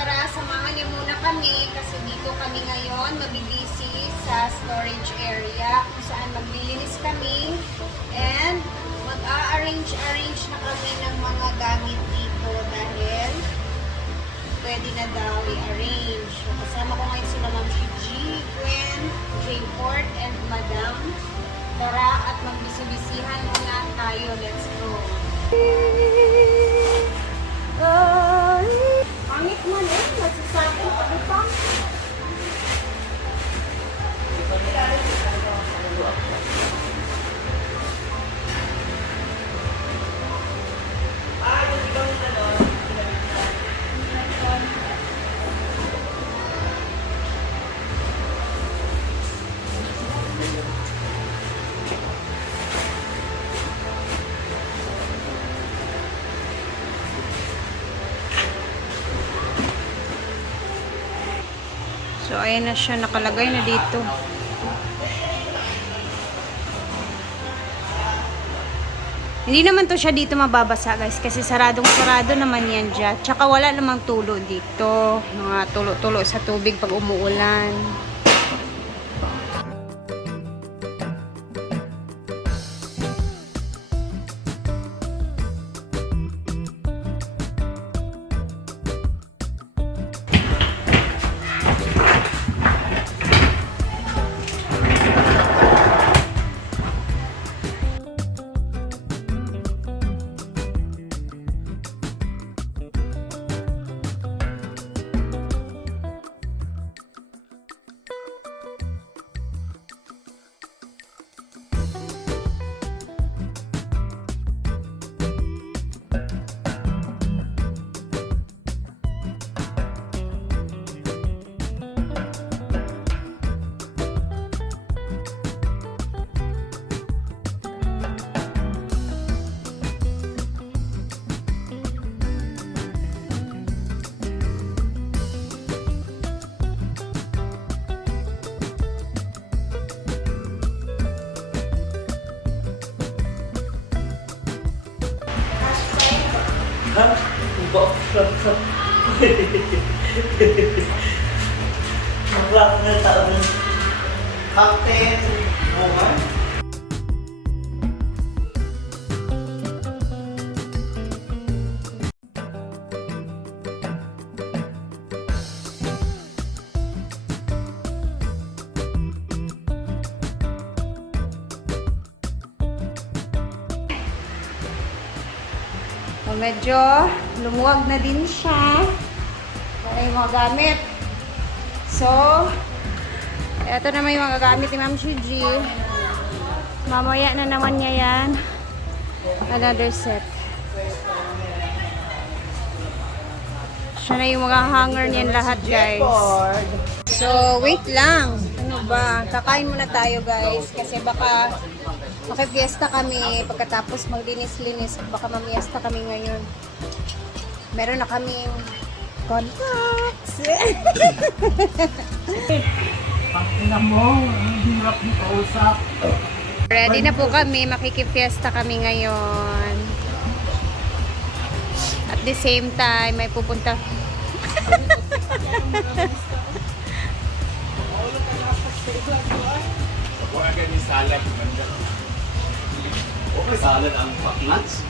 tara, samahan niyo muna kami kasi dito kami ngayon mabibisi sa storage area kung saan maglilinis kami and mag-a-arrange na kami ng mga gamit dito dahil pwede na daw i-arrange. So, kasama ko ngayon sila Ma'am G, Gwen, Jayford, and Madam. Tara at magbisi-bisihan muna tayo. Let's go! Pangit man eh, magsasakit pa pa. So, ayan na siya. Nakalagay na dito. Hindi naman to siya dito mababasa, guys. Kasi saradong-sarado naman yan dyan. Tsaka wala namang tulo dito. Mga tulo-tulo sa tubig pag umuulan. Hah? Box lang sa... Maglak na taon. Captain Moman? So, medyo lumuwag na din siya. Para yung mga gamit. So, eto naman yung mga gamit ni Ma'am Shiji. Mamaya na naman niya yan. Another set. Siya na yung mga hanger niyan lahat, guys. So, wait lang. Ano ba? Kakain muna tayo, guys. Kasi baka makipiesta kami pagkatapos maglinis-linis. Baka mamiesta kami ngayon. Meron na kaming contacts. Pakina mo, ang hirap ni kausap. Ready na po kami. Makikipiesta kami ngayon. At the same time, may pupunta. Wala ka ni salad. Okay, salad ang paknats.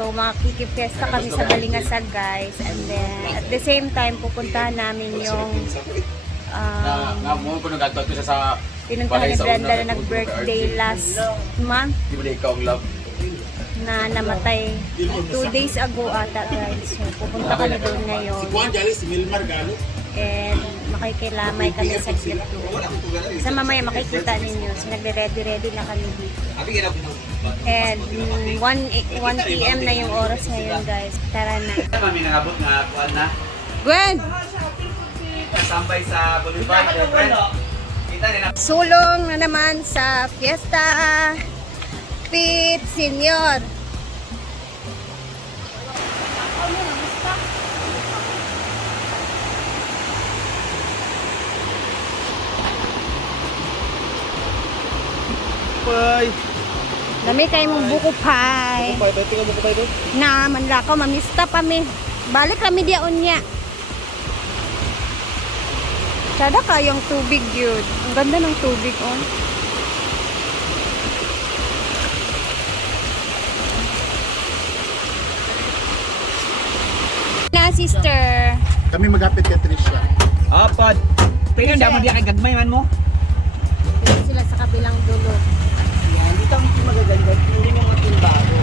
So, makikipiesta kami sa Balingasag, guys. And then, at the same time, pupuntahan namin yung Mo ko nagagtag ko sa pinuntahan ni Brenda na nag-birthday last month di ba ikaw ang love? na namatay 2 days ago ata, guys. So, pupunta kami doon ngayon. Si Juan Jali, si Milmar Galo. And makikilamay kami sa clip. Sa mamaya makikita ninyo. So, nagre-ready-ready na kami dito. And 1 PM na yung oras ngayon, guys. Tara na. Kami nangabot nga kuan na. Gwen! Kasambay sa Boulevard. Kita rin ang Sulong na naman sa Fiesta Fit Senior. Bye! Lami kayo mong buko pie. Bye, tingnan mo ko tayo doon. Na manlakaw mamista pa mi. Balik kami dia unya. Sada kayang tubig yun. Ang ganda ng tubig, oh. Na, sister. Kami magapit kay Tricia. Apat. Pero dapat diya kay gagmay man mo. Dito sila sa kabilang dulo. Yan, dito ang magaganda. Puro yung ating bago.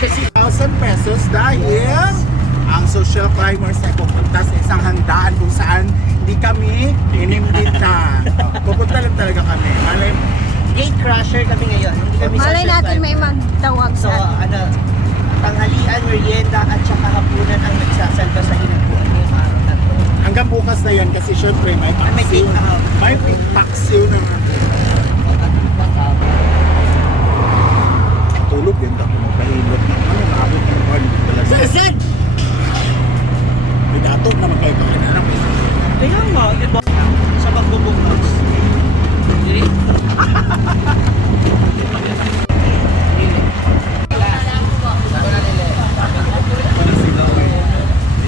1,000 pesos dahil ang social climbers ay pupunta sa isang handaan kung saan hindi kami inimbita. Pupunta lang talaga kami. Malay, Gate crusher kami ngayon. Hindi kami Malay social natin may climber. magtawag So, sa tanghalian, merienda, at saka hapunan ang nagsasalba sa hinagpuan ngayong araw na to. hanggang bukas na yan kasi syempre may May paksiw. take out. May paksiw na tulog din ako magpahilot ng maabot ng one talaga. Saan? May dato na magkaibahan na lang. Kaya nga, diba? Sa pagbubukas. Hindi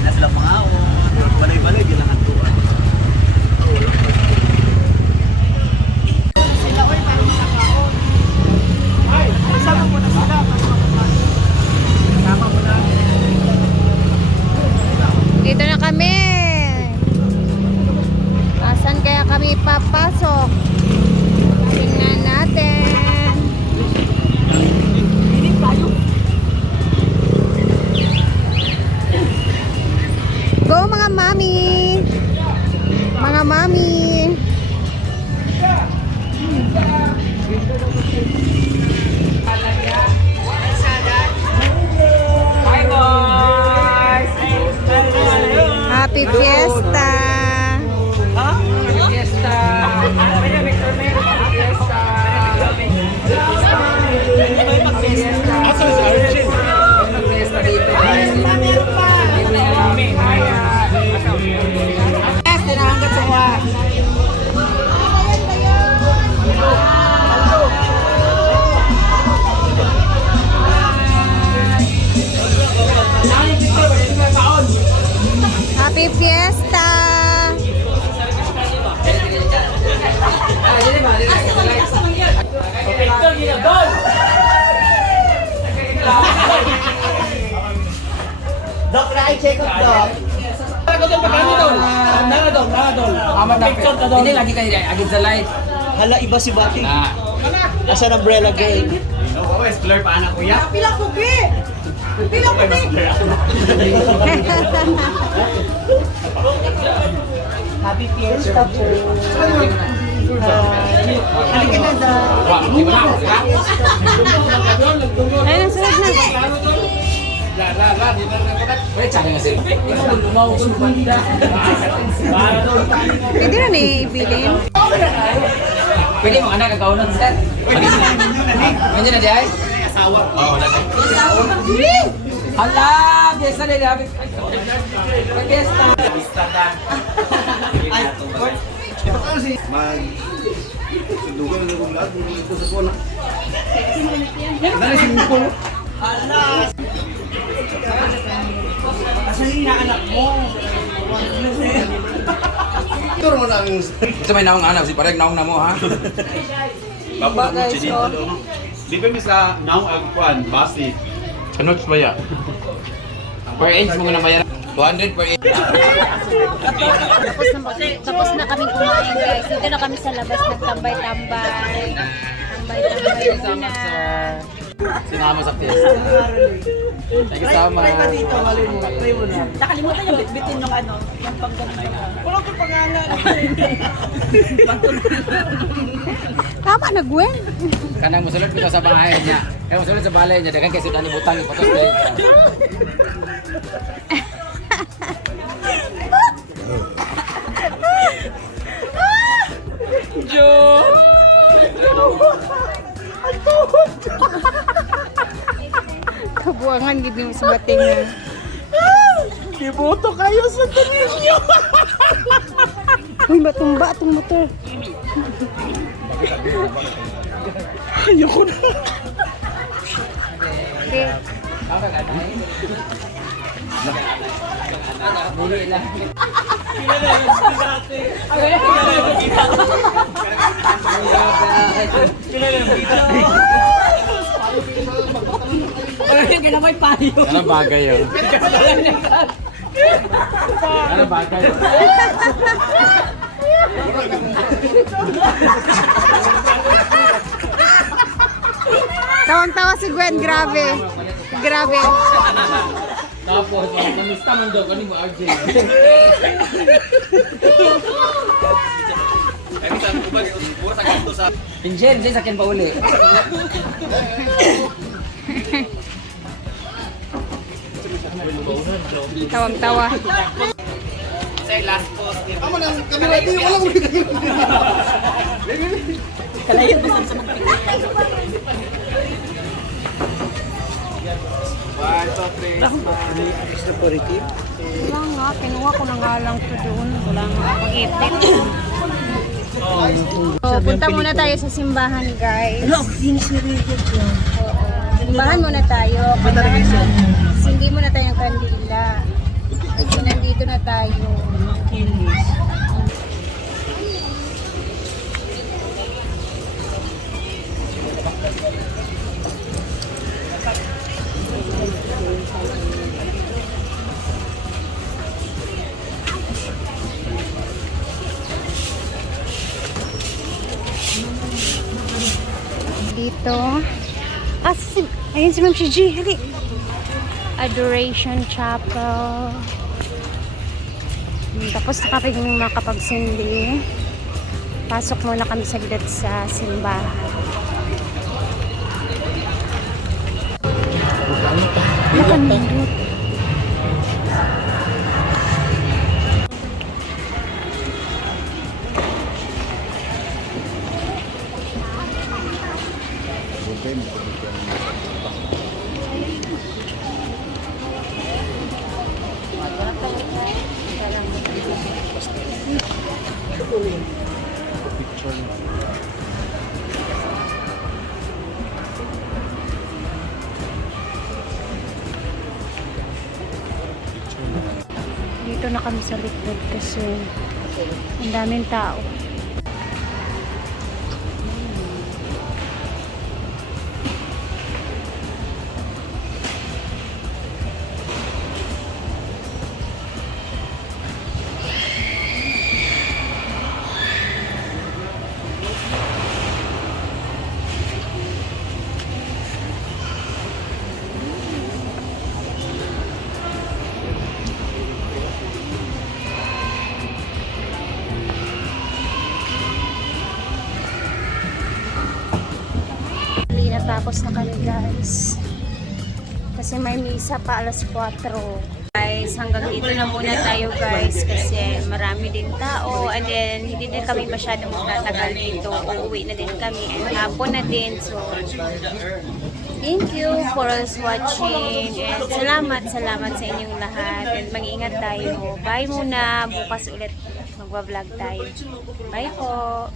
na sila pangawon. Balay-balay, di lang ang tuwan. Dito na kami. Asan kaya kami papasok? Tingnan natin. Go mga mami! Mga mami! Happy Fiesta! Asa si Archie? Happy Fiesta! Doc, na-check up, Doc. Hindi lagi kayo agad sa light. Hala, iba si Bati. Asa ng umbrella girl? No, always blur pa anak kuya. Happy Fiesta po. Halika na, Doc. Ayun, ang sarap na. Pwede tsaka nga sila. Lumaw ko sa banda. Pwede na ibilin. Pwede mo anak kagaunan sir. Pwede na di ay? Oo, dati. Hala! Fiesta na di. Fiesta. Mag... Sundugan na kung lahat. Ito sa kola. Dali si Mukul. Asan yung inaanak mo? Ito naman ang... Ito may naong anak. Si pareng naong na mo ha. Bapo na mo chinito doon. Di ba mi sa naong agpuan, basi. Anots ba ya? Per inch mo na bayaran. 200 per inch. Tapos na kami kumain, guys. Dito na kami sa labas nagtambay-tambay. Tambay-tambay muna. Sinama sa fiesta. Thank you so much. Try pa dito, mali mo. Try mo na. Nakalimutan yung bitbitin ng ano, yung pagganay. Wala ko pangalan. Tama na, Gwen. Kanang musulod kita sa bahay niya. Kaya musulod sa balay niya. Dagan kasi dali butang ipatos ko yun. Kabuangan gid mo sa bating na. Iboto kayo sa tanin niyo. Uy, matumba itong motor. Ayoko na. Okay. Dili lang. Ano bagay yun? Ano bagay yun? Tawang-tawa si Gwen, grabe. Grabe. Tapos, namista man daw kanimo RJ. Pinjen, sa akin pa uli. Tawang-tawa. Kalayan mo sa mga Wala nga, kinuha ko na nga lang to doon. Wala nga pag-ipit. So, punta muna tayo sa simbahan, guys. Ano, finish na rin yun. Simbahan muna tayo. Kailangan hindi muna tayong kandila. Kasi nandito na tayo. Finish. Dito. Ayun si Ma'am Shiji. Hali. Adoration Chapel. Tapos na kami makapagsindi. Pasok muna kami saglit sa simbahan. Nakandot. Dito na kami sa likod kasi ang daming tao. Natapos na kami, guys. Kasi may misa pa alas 4. Guys, hanggang dito na muna tayo, guys. Kasi marami din tao. And then, hindi din kami masyadong magtatagal dito. Uuwi na din kami. And hapon na din. So, thank you for us watching. And salamat sa inyong lahat. And mag-iingat tayo. Bye muna. Bukas ulit magbablog tayo. Bye po.